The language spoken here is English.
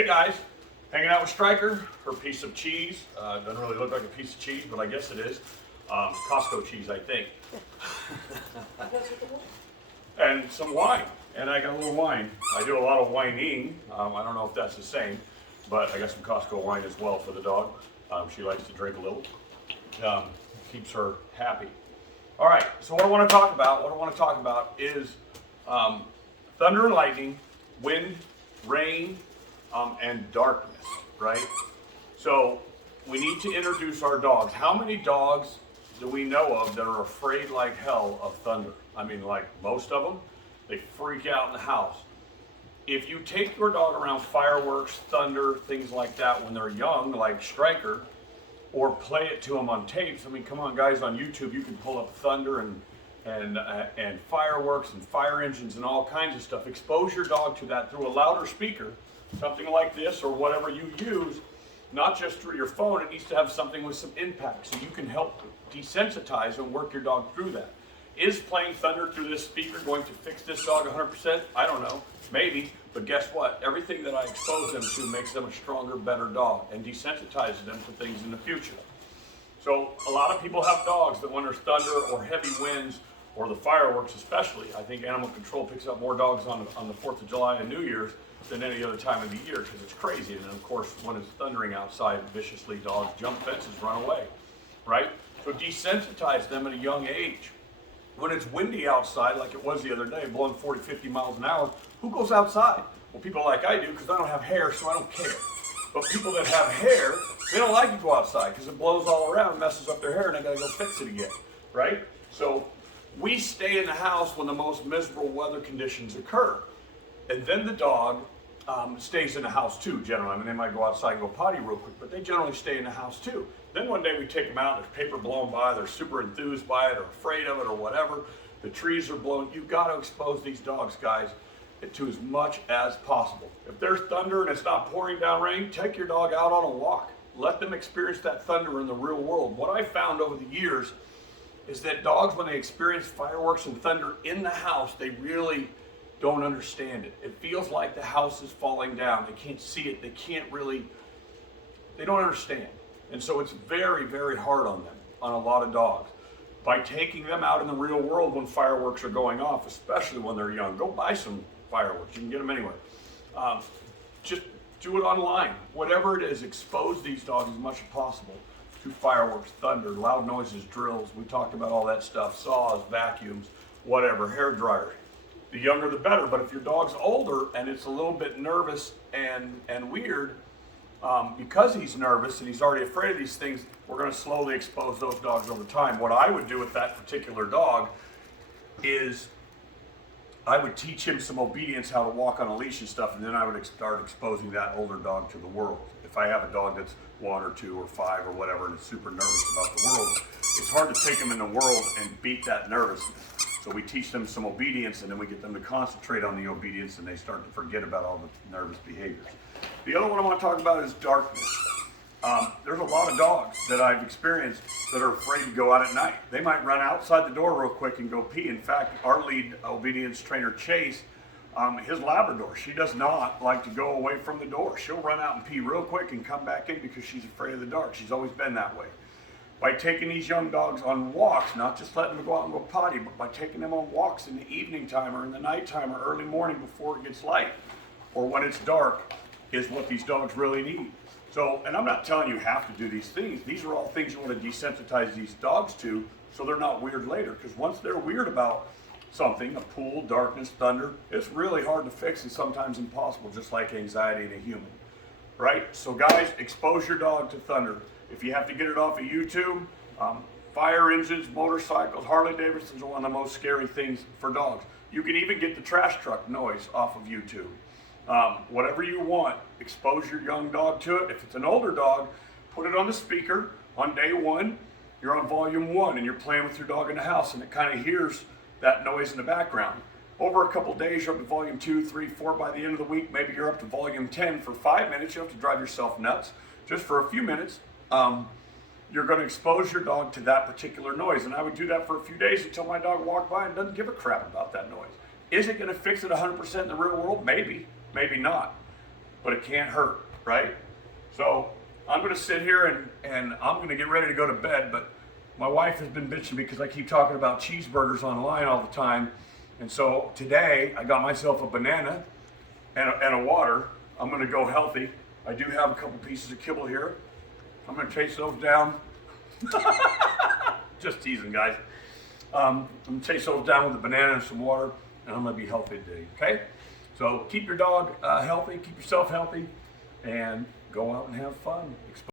Hey guys, hanging out with Stryker, her piece of cheese. Doesn't really look like a piece of cheese, but I guess it is. Costco cheese, I think. And some wine, and I got a little wine. I do a lot of whining. I don't know if that's the same, but I got some Costco wine as well for the dog. She likes to drink a little. Keeps her happy. All right, so what I want to talk about is thunder and lightning, wind, rain, and darkness, right? So we need to introduce our dogs. How many dogs do we know of that are afraid like hell of thunder? I mean, like most of them, they freak out in the house. If you take your dog around fireworks, thunder, things like that when they're young, like Stryker, or play it to them on tapes. I mean, come on, guys, on YouTube, you can pull up thunder and fireworks and fire engines and all kinds of stuff. Expose your dog to that through a louder speaker, something like this or whatever you use, not just through your phone. It needs to have something with some impact so you can help desensitize and work your dog through that. Is playing thunder through this speaker going to fix this dog 100%? I don't know, maybe, but guess what? Everything that I expose them to makes them a stronger, better dog and desensitizes them to things in the future. So a lot of people have dogs that when there's thunder or heavy winds or the fireworks especially, I think animal control picks up more dogs on the 4th of July and New Year's than any other time of the year because it's crazy. And then of course, when it's thundering outside viciously, dogs jump fences, run away, right? So desensitize them at a young age. When it's windy outside, like it was the other day, blowing 40, 50 miles an hour, who goes outside? Well, people like I do because I don't have hair, so I don't care. But people that have hair, they don't like to go outside because it blows all around, messes up their hair, and they got to go fix it again, right? So we stay in the house when the most miserable weather conditions occur. And then the dog stays in the house too, generally. I mean, they might go outside and go potty real quick, but they generally stay in the house too. Then one day we take them out, there's paper blown by, they're super enthused by it or afraid of it or whatever. The trees are blowing. You've got to expose these dogs, guys, to as much as possible. If there's thunder and it's not pouring down rain, take your dog out on a walk. Let them experience that thunder in the real world. What I found over the years is that dogs, when they experience fireworks and thunder in the house, they really don't understand it. It feels like the house is falling down. They can't see it. They don't understand. And so it's very, very hard on them, on a lot of dogs. By taking them out in the real world when fireworks are going off, especially when they're young, go buy some fireworks. You can get them anywhere. Just do it online. Whatever it is, expose these dogs as much as possible to fireworks, thunder, loud noises, drills. We talked about all that stuff, saws, vacuums, whatever, hair dryers. The younger the better, but if your dog's older and it's a little bit nervous and weird, because he's nervous and he's already afraid of these things, we're going to slowly expose those dogs over time. What I would do with that particular dog is I would teach him some obedience, how to walk on a leash and stuff, and then I would start exposing that older dog to the world. If I have a dog that's 1 or 2 or 5 or whatever and is super nervous about the world, it's hard to take them in the world and beat that nervousness. So we teach them some obedience and then we get them to concentrate on the obedience and they start to forget about all the nervous behaviors. The other one I want to talk about is darkness. There's a lot of dogs that I've experienced that are afraid to go out at night. They might run outside the door real quick and go pee. In fact, our lead obedience trainer, Chase, his Labrador, she does not like to go away from the door. She'll run out and pee real quick and come back in because she's afraid of the dark. She's always been that way. By taking these young dogs on walks, not just letting them go out and go potty, but by taking them on walks in the evening time or in the nighttime or early morning before it gets light or when it's dark is what these dogs really need. So, and I'm not telling you have to do these things. These are all things you want to desensitize these dogs to so they're not weird later. Because once they're weird about something, a pool, darkness, thunder, it's really hard to fix and sometimes impossible, just like anxiety in a human, right? So guys, expose your dog to thunder. If you have to get it off of YouTube, fire engines, motorcycles, Harley Davidsons are one of the most scary things for dogs. You can even get the trash truck noise off of YouTube. Whatever you want, expose your young dog to it. If it's an older dog, put it on the speaker. On day 1, you're on volume 1 and you're playing with your dog in the house and it kind of hears that noise in the background. Over a couple days, you're up to volume 2, 3, 4. By the end of the week, maybe you're up to volume 10. For 5 minutes, you have to drive yourself nuts. Just for a few minutes, you're going to expose your dog to that particular noise. And I would do that for a few days until my dog walked by and doesn't give a crap about that noise. Is it going to fix it 100% in the real world? Maybe, maybe not. but it can't hurt, right? So I'm gonna sit here and I'm gonna get ready to go to bed, but my wife has been bitching because I keep talking about cheeseburgers online all the time. And so today I got myself a banana and a water. I'm gonna go healthy. I do have a couple pieces of kibble here. I'm gonna chase those down. Just teasing, guys. I'm gonna chase those down with a banana and some water, and I'm gonna be healthy today, okay? So keep your dog healthy, keep yourself healthy, and go out and have fun.